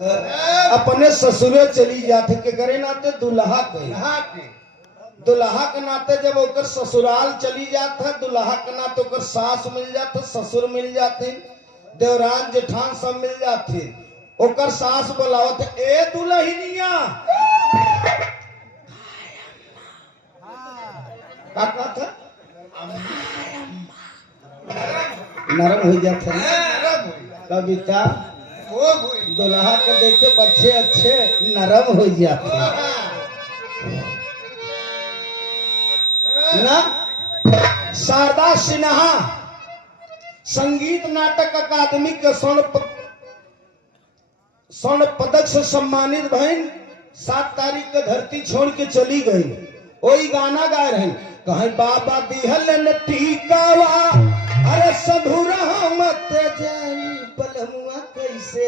अपने ससुरे चली जाते के करे नाते दुल्हा के दुल्हा के नाते जब ओकर ससुराल चली जाता है दुल्हा के नाते ओकर सास मिल जाते ससुर मिल जाते देवरान जेठान सब मिल जाते ओकर सास बोलावत ए दुल्हनिया का था नरम हो जाता कविता दुल्हा के देखे बच्चे अच्छे नरम हो जाते ना। शारदा सिन्हा संगीत नाटक अकादमी के स्वर्ण पदक से सम्मानित भईन 7 तारीख के धरती छोड़ के चली गई। वही गाना गा रहे कहे बाबा दिहल न टीकावा अरे साधु रहमत जानी पलमुआ कैसे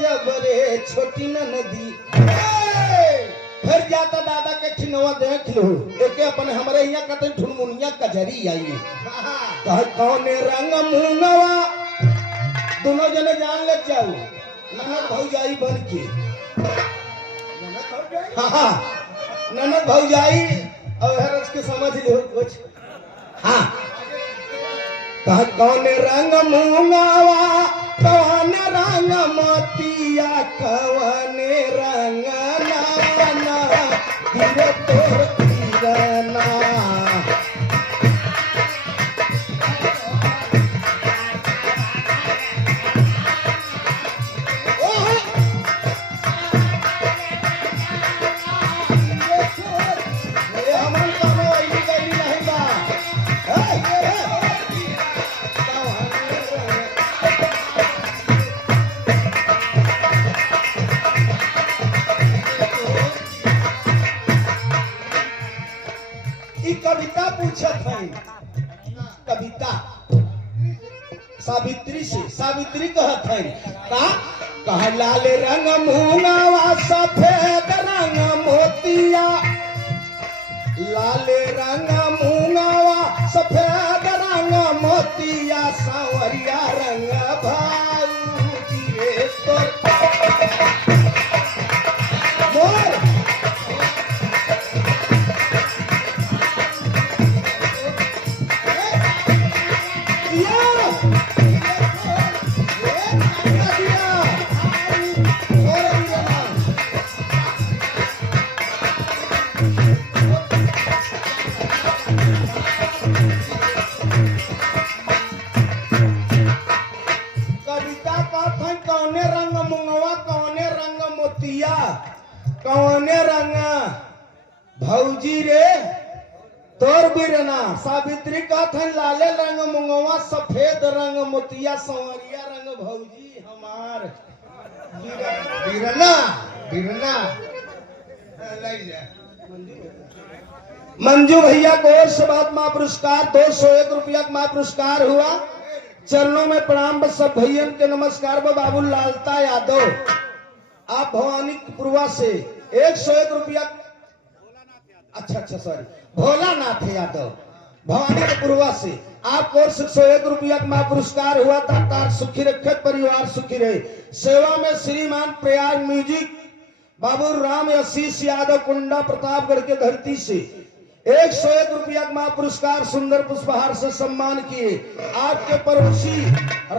जबरे छोटी न नदी फिर जाता दादा के ठिनवा देख लो एक अपने हमारे यहाँ कहते ठुनमुनिया कजरी आई कहे कौन रंग मुंगवा दोनों जने जान ले जाओ ननद भौजाई बन के हाँ ननद भौजाई और हरस के समझ लो कुछ हाँ कहे कौन रंग मुंगवा कौन रंग मोतिया कौन रंग नाना गिरे तोर पीरना कविता पूछत है कविता सावित्री से सावित्री कहत है कहा लाल रंग मुंगवा सफेद रंग मोतिया लाल रंग मुंगवा सफेद रंग मोतिया सांवरिया रंग भाई रे तो मोर कौने रंग भौजी रे तोर बिरना सावित्री कहत है लाले रंग मुंगवा सफेद रंग मोतिया संवरिया रंग भौजी हमार बिरना बिरना मंजू भैया को शबाद माँ पुरस्कार 201 रुपया का माँ पुरस्कार हुआ। चरणों में प्रणाम सब भैया के नमस्कार बाबू लालता यादव आप भवानीपुरवा से 101 रुपया अच्छा सॉरी भोलानाथ यादव भवानीपुरवा से आपको 101 रुपया का पुरस्कार हुआ था। तार सुखी रखे परिवार सुखी रहे। सेवा में श्रीमान प्रयाग म्यूजिक बाबू राम आशीष यादव कुंडा प्रतापगढ़ के धरती से 101 रुपया का पुरस्कार सुंदर पुष्पहार से सम्मान किए। आपके पड़ोसी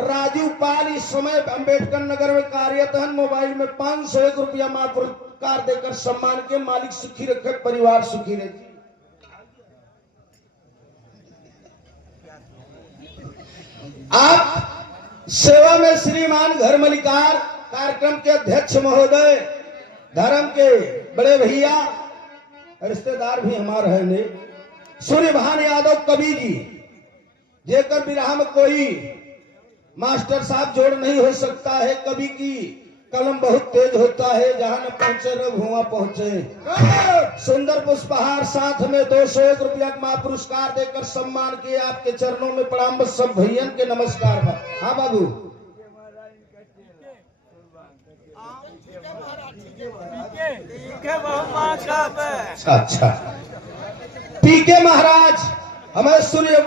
राजू पाल इस समय अंबेडकर नगर में कार्यरत हैं। मोबाइल में 501 रुपया पुरस्कार देकर सम्मान के मालिक सुखी रखे परिवार सुखी रहे। आप सेवा में श्रीमान घर मलिकार कार्यक्रम के अध्यक्ष महोदय धर्म के बड़े भैया रिश्तेदार भी हमारे है ने सूर्यभान यादव कवि जी जेकर विराह में कोई मास्टर साहब जोड़ नहीं हो सकता है। कवि की कलम बहुत तेज होता है, जहां न पहुंचे न भुआ पहुंचे। सुंदर पुष्पहार साथ में 201 रुपया का पुरस्कार देकर सम्मान किए। आपके चरणों में प्रणाम सब भैयन के नमस्कार। हाँ बाबू अच्छा पीके महाराज हमारे सूर्य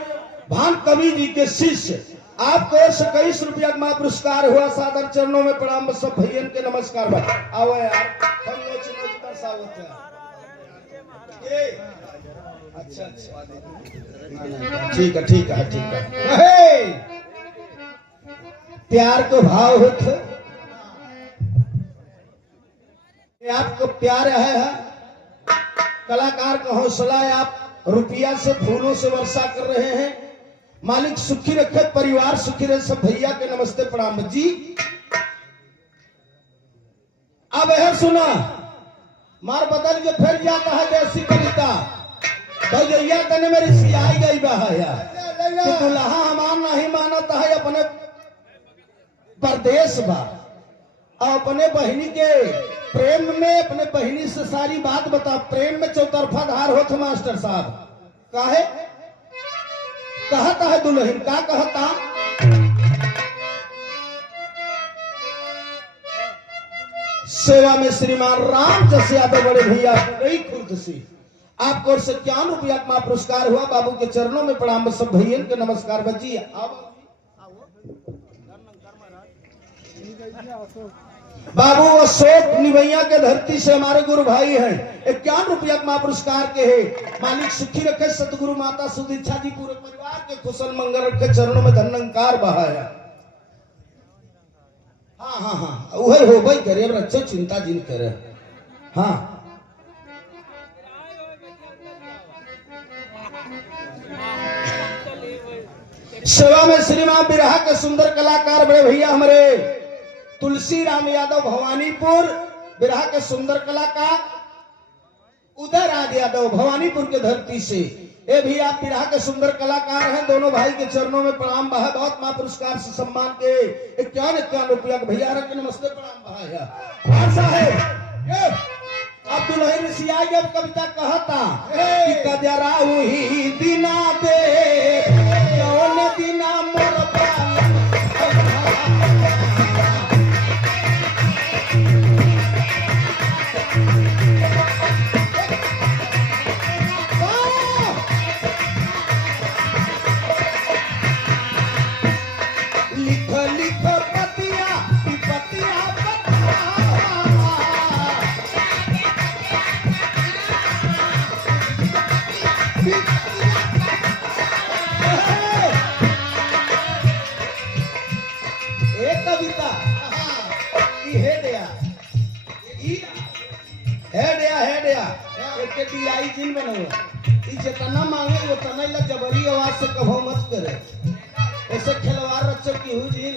भान कवि जी के शिष्य आपको 21 रुपया का महापुरस्कार हुआ। सादर चरणों में प्रणाम सब भैयन के नमस्कार भाई। आओ यार हम नोच नोच बरसावत है ये। अच्छा अच्छा ठीक है ठीक है ठीक है। प्यार को भाव होते आपको प्यार है कलाकार का हौसला है। आप रुपया से फूलों से वर्षा कर रहे हैं। मालिक सुखी रखे, परिवार सुखी रहे। सब भैया के नमस्ते प्रणाम जी। अब है सुना मार बदल के फिर जाता है जैसी कविता भैया तने मेरी सियाई गई बहाया तो दुल्हा हमार नहीं मानता है अपने परदेश बा और अपने बहनी के प्रेम में अपने बहनी से सारी बात बता। प्रेम में चौतरफा धार होते मास्टर साहब काहे कहता है दुल्हन का कहता सेवा में श्रीमान राम जैसे यादव बड़े भैया कई खुर्द से आपको और 51 रुपया का पुरस्कार हुआ। बाबू के चरणों में प्रणाम सब भैया के नमस्कार बजी। बाबू अशोक निवैया के धरती से हमारे गुरु भाई हैं। 51 रुपया का पुरस्कार के है। मालिक सुखी रखे, सतगुरु माता सुदीक्षा जी पूरे परिवार के कुशल मंगल रखे, चरणों में धनंकार बहाया। हाँ हाँ हाँ वही हो भाई करे अच्छे चिंता जिन करे। हाँ सेवा में श्रीमान बिरहा के सुंदर कलाकार बड़े भैया हमारे तुलसी राम यादव भवानीपुर बिरहा के सुंदर कलाकार। उदय राज यादव भवानीपुर के धरती से ये भी आप बिरहा के सुंदर कलाकार हैं। दोनों भाई के चरणों में प्रणाम बहा। बहुत मां पुरस्कार से सम्मान के 51 रुपया भैया के नमस्ते प्रणाम बहा। अब दुल्हन सिया जब कविता कहता कि कजरा वही दिना दे कौन दिना मोर जितना मांगे वो तना जबरी आवाज से कभो मत करे। ऐसे खिलवाड़ रचो की हुई जिन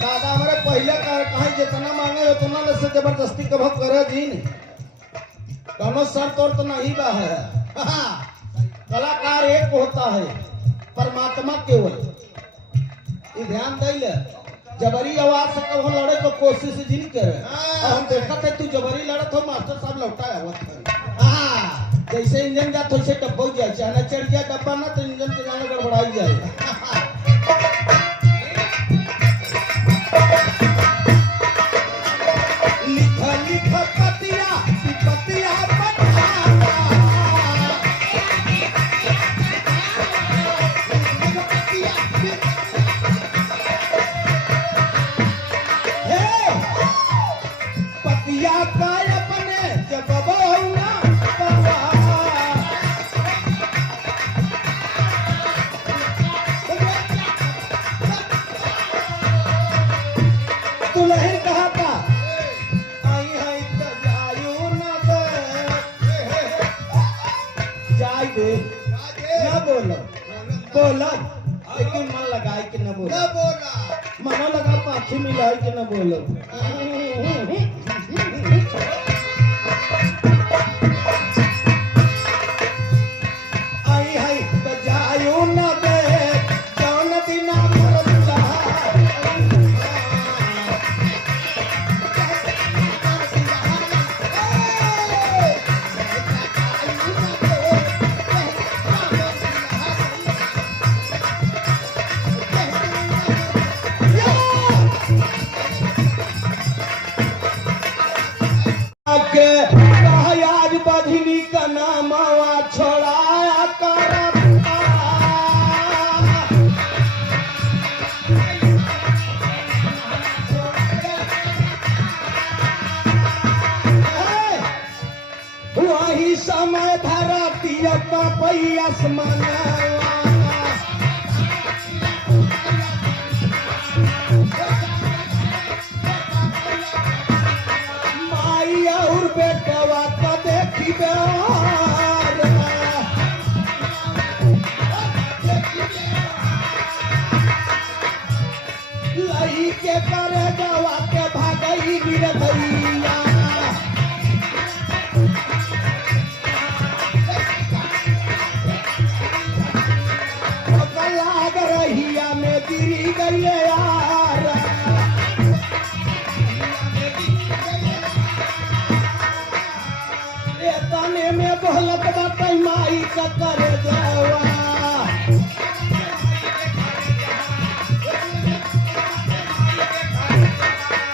दादा हमारे पहले कहा जितना मांगे उतना से जबरदस्ती कभो करे जिन दोनों शर्त और तो नहीं बा है। कलाकार एक होता है परमात्मा केवल ये ध्यान दे ले। जबरी आवाज से कभो लड़े तो कोशिश जिन करे। और हम देखा थे तू जबरी लड़त हो मास्टर साहब लौटाया हुआ जैसे इंजन जात वैसे डब्बा जाए चाहे चढ़ गया डब्बा ना तो इंजन के जाने गड़बड़ाई जाए। लिखा लिखा पतिया पतिया पतिया का अपने जब बोला लेकिन मन लगाए कि न बोला मनो लगा पाखी मिलाई कि न बोलो। आई हाई तो जायो न दे जौन दिना मरला मैं धरती का पई आसमान माई और बेटवा का देखी प्यार लई के करे गवा के भागई गिरधैया लाग रहिया में गिरी गई यार तने में बोलत बाटे माई का करे जावा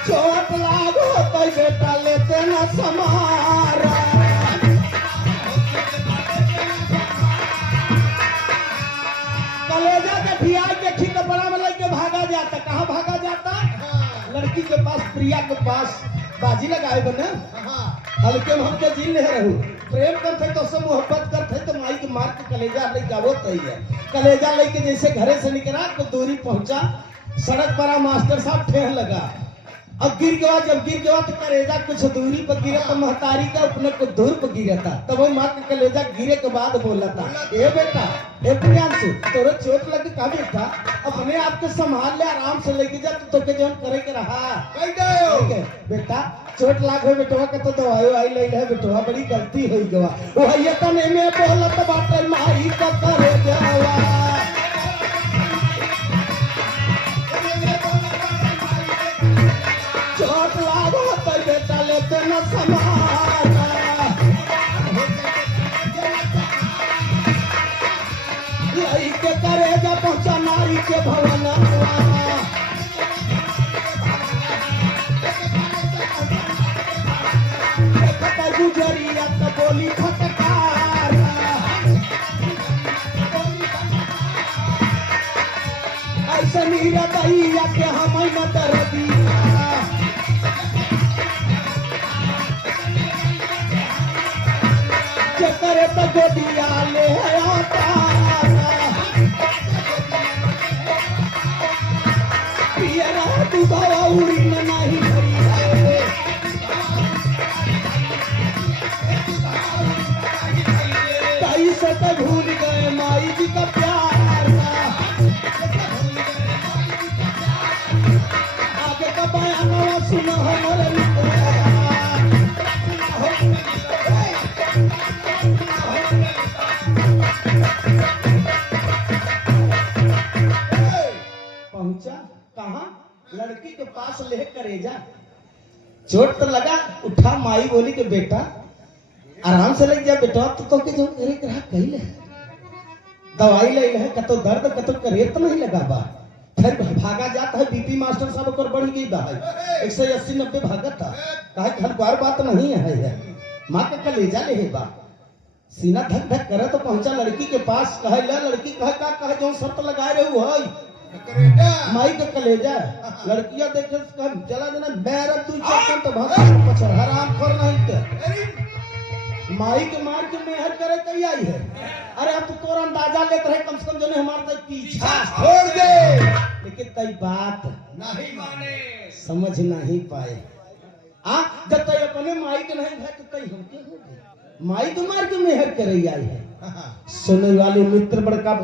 चोट लागो तो बेटा लेते न समारा कलेजा के भिया के ठीक कपड़ा में लेके भागा जाता। कहाँ भागा जाता? लड़की के पास, प्रिया के पास बाजी लगाए बने हल्के में हमके जी नहीं रहू प्रेम करते तो सब मोहब्बत करते तो माई के मार के कलेजा लेके आवो तई है। कलेजा लेके जैसे घरे से निकला तो दूरी पहुंचा, सड़क पर मास्टर साहब ठेह लगा। अब गिर गया, जब गिर गया तो कलेजा कुछ दूरी पर गिरा तो महतारी का अपने को दूर पर गिरा था। तब वो माँ का कलेजा गिरे के बाद बोला था, ए बेटा ए प्रियांशु तोरे चोट लगी का बेटा अपने आप को संभाल ले, आराम से लेके जा तो के जौन करे के रहा बेटा चोट लागे बेटवा के तो दवाई आई ले ले बेटवा बड़ी गलती हुई गवा वही तने में बोलत बाटे माई का करे जावा चोट लागो तो बेटा लेते न समारा लई के करेगा पहुंचा नारी के भवन गुजरिया तो बोली फटकार ऐसे नीरा दैया के हम न दर्दिया करे तो गोदिया ले आता पियरा दूधवा उड़ी में नहीं भरी कई से तो भूल गए माई जी का प्यार आगे का बयान सुनो हमारे पहुंचा कहा लड़की के पास ले करेजा चोट तो लगा उठा माई बोली के बेटा आराम से लग जा बेटा तो के जो करे कहा कहले दवाई ले ले कतो दर्द कतो करे तो नहीं लगा बा फिर भागा जाता है बीपी मास्टर साहब को बढ़ गई बा 180-90 भागत था कहा घर बार बात नहीं है मां के कलेजा ले बा सीना धक धक करे तो पहुंचा लड़की के पास कहे ले लड़की कहे का कहे जो शर्त लगाए रहे हो माई का कलेजा लड़कियां देखे चला देना मेरा तू चक्कर तो भाग पछड़ हराम खोर नहीं के माई के मार के मेहर करे कई आई है। अरे अब तो तोरा अंदाजा लेते रहे कम से कम जो ने हमारे तक पीछा छोड़ दे लेकिन तई बात नहीं माने समझ नहीं पाए आ जब तई अपने माई के नहीं है तो तई हमके हो गए माई तो मार के मेहर करे आई है। सुनने वाले मित्र बड़का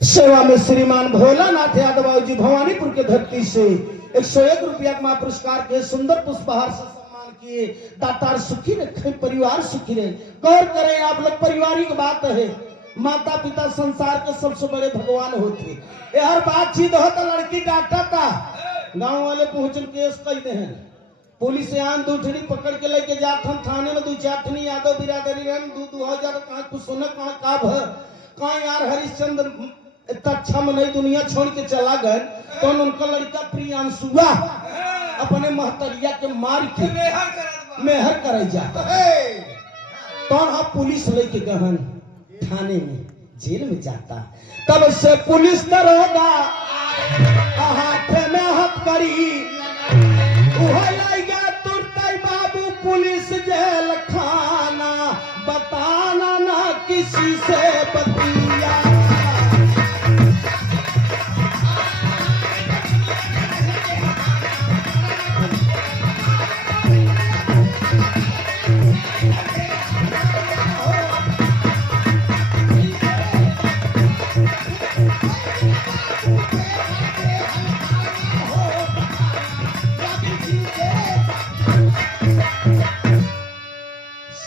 सेवा में श्रीमान भोलानाथ यादव जी भवानीपुर के धरती से 101 रुपया का पुरस्कार के सुंदर पुष्पहार से सम्मान किए। दातार सुखी रखे, परिवार सुखी रहे। गौर करें आप लोग, पारिवारिक बात है। माता पिता संसार के सबसे बड़े भगवान होते। हर बातचीत हो तो लड़की डांटा था, गांव वाले पहुंचन केस कहते हैं, पुलिस आन दूठनी पकड़ के लेके जात हम थाने में 2-4 यादव बिरादरी रहन 2000 कहा कुछ सोना कहा काब है कहा यार हरिश्चंद्र इतना अच्छा मन दुनिया छोड़ के चला गए तो उनका लड़का प्रियांशुआ अपने महतरिया के मार के मेहर करे जाता तो आप पुलिस लेके गहन थाने में जेल में जाता। तब से पुलिस दरोगा हाथ में हाथ करी बतिया।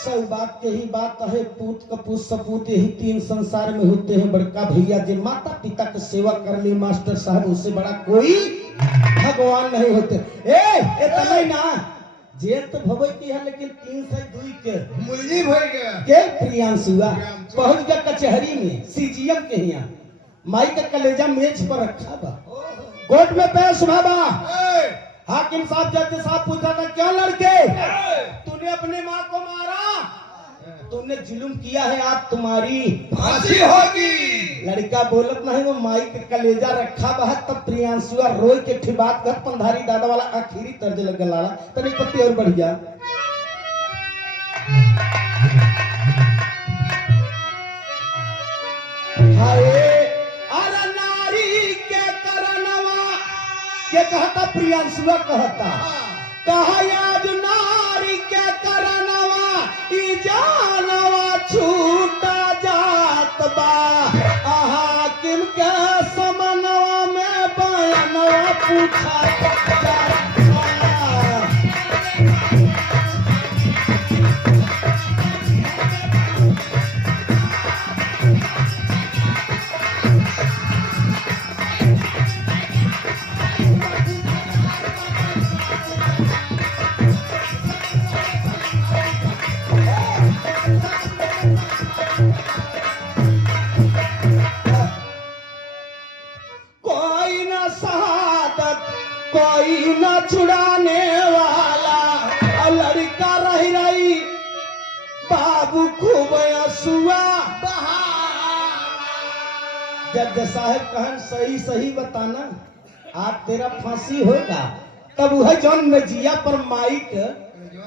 सब बात के ही बात है, पूत कपूत सपूत यही तीन संसार में होते हैं। बड़का भैया जो माता पिता की सेवा कर ली मास्टर साहब, उससे बड़ा कोई भगवान नहीं होते। इतना ही ना जे तो भवे की है, लेकिन 302 के मुलजी भर गया के प्रियांशुआ पहुंच गया कचहरी में सीजीएम के यहाँ। माई का कलेजा मेज पर रखा बा, कोर्ट में पेश बाबा। हाकिम साहब जज साहब पूछा था, क्या लड़के तूने अपनी माँ को मारा? तुमने जुल्म किया है, आज तुम्हारी फांसी होगी। लड़का बोलत नहीं, वो माई के कलेजा रखा बा। तब प्रियांशुआ रोई के ठिबात कर पंधारी दादा वाला आखिरी तर्ज लग लाला तनी पत्ती और बढ़िया। हाय अरे नारी के करनवा के कहता प्रियांशुआ कहता, कहा आज नारी के करनवा ई जानवा छूटा जात बा। हाकिम के समनवा में बयानवा पूछा जात बा। कोई न शहादत कोई न छुड़ाने वाला, लड़का रही रही बाबू खूब असुआ। जज साहब कहन सही सही बताना, आज तेरा फांसी होगा। तब वह जौन में जिया पर माइक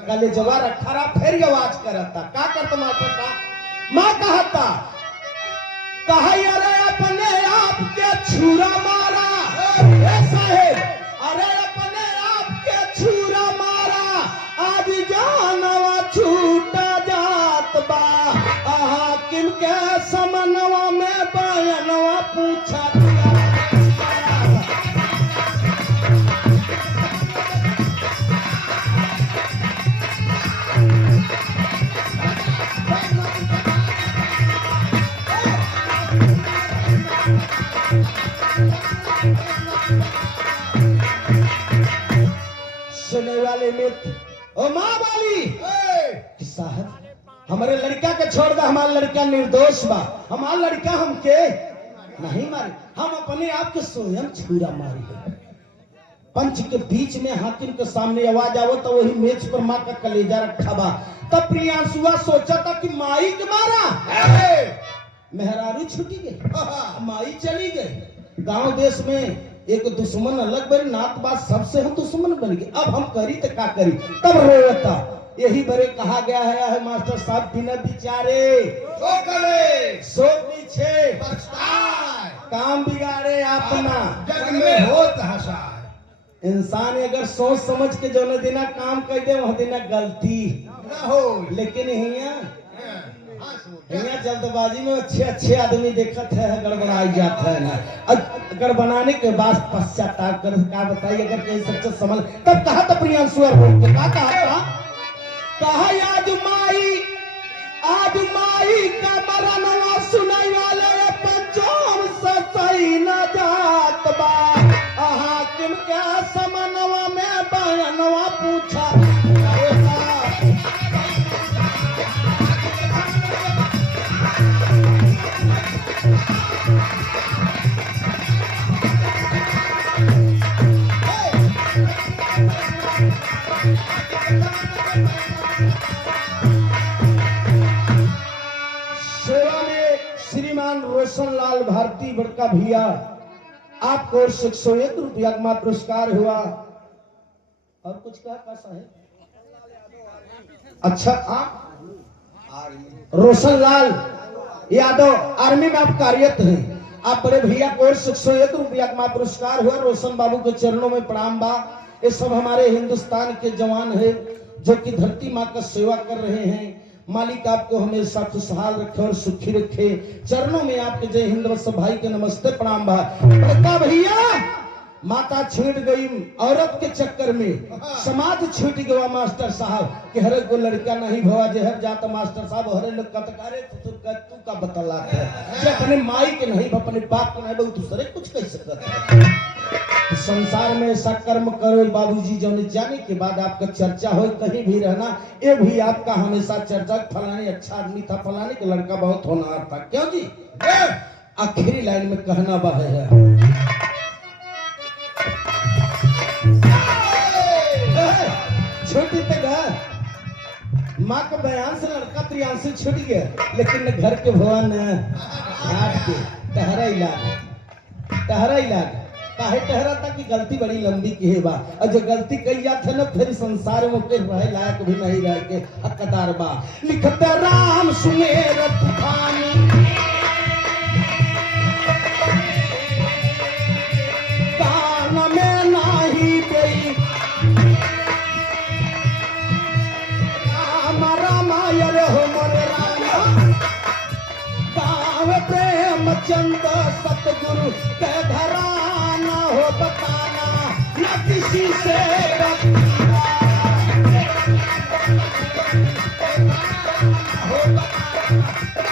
कलेजवा रखा रहा, फिर आवाज करता का करता माता का माँ कहता, कहा अरे अपने आप के छुरा मारा। साहेब अरे अपने आप के छुरा मारा, आज जानवा छूटा जात बा। हाकिम के समनवा में बयानवा पूछा सुनने वाले मित्र ओ माँ वाली साहब, हमारे लड़का के छोड़ दे, हमारा लड़का निर्दोष बा। हमारा लड़का हमके नहीं मारे, हम अपने आप के स्वयं छुरा मारी है। पंच के बीच में हाकिम के सामने आवाज आवो तो वही मेज पर माँ का कलेजा रखा बा। तब प्रियांशुआ सोचा था कि माई के मारा, मेहरारू छुटी गई, माई चली गई। गांव देश में एक दुश्मन अलग बने, नात बात सबसे हम दुश्मन बन गए। अब हम करी तो क्या करी? तब रोता। यही बड़े कहा गया है मास्टर साहब, बिना विचारे सो पीछे काम बिगाड़े अपना, जग में होत हसा। इंसान अगर सोच समझ के जो देना काम कर दे वह देना गलती ना हो। लेकिन यहाँ जल्दबाजी में अच्छे अच्छे आदमी देखत है गड़बड़ाई जाता है ना। गड़बड़ाने के बाद पश्चाताप कर क्या बताइए, अगर कहीं सच्चा समझ। तब कहा था प्रियांशुआ बोल के क्या कहा था, कहा आज माई का मरनवा सुनाई वाले पंचम सही न जात बा। हाकिम के समनवा में बयानवा पूछा सेवा में श्रीमान रोशन लाल भारती बड़का भैया, आपको 101 रुपया का पुरस्कार हुआ। और कुछ क्या पैसा है? अच्छा, आप रोशन लाल यादव आर्मी में आप कार्यरत हैं। आप बड़े भैया को 101 रुपया का पुरस्कार हुआ। रोशन बाबू के चरणों में प्रणाम बा। ये सब हमारे हिंदुस्तान के जवान हैं जो कि धरती माँ का सेवा कर रहे हैं। मालिक आपको हमेशा खुशहाल रखे और सुखी रखे। चरणों में आपके जय हिंद बस भाई के नमस्ते प्रणाम बा। बड़का भैया माता छूट गई औरत के चक्कर में, समाज छूट गया मास्टर साहब कि हर को लड़का नहीं भवा जहर जाता मास्टर साहब हरे लोग कतकारे तू का बतला है जे अपने माई के नहीं अपने बाप के नहीं दूसरे कुछ कह सकता है। संसार में ऐसा कर्म करो बाबूजी जो जाने के बाद आपका चर्चा हो कहीं भी रहना। ये भी आपका हमेशा चर्चा फलाने अच्छा आदमी था, फलाने का लड़का बहुत होनहार था। क्यों जी? आखिरी लाइन में कहना बा है छोटी तक माँ का बयान से लड़का प्रियांशु छूट गया, लेकिन घर के भवन घाट के टहरा इलाज काहे टहरा था कि गलती बड़ी लंबी की है बा। और जो गलती कही जात है ना फिर संसार में के रहे लायक भी नहीं रह के हकदार बा। लिखते राम सुमेर तूफानी कान में नाही गई चंद सतगुरु के धराना हो बताना न किसी से हो बताना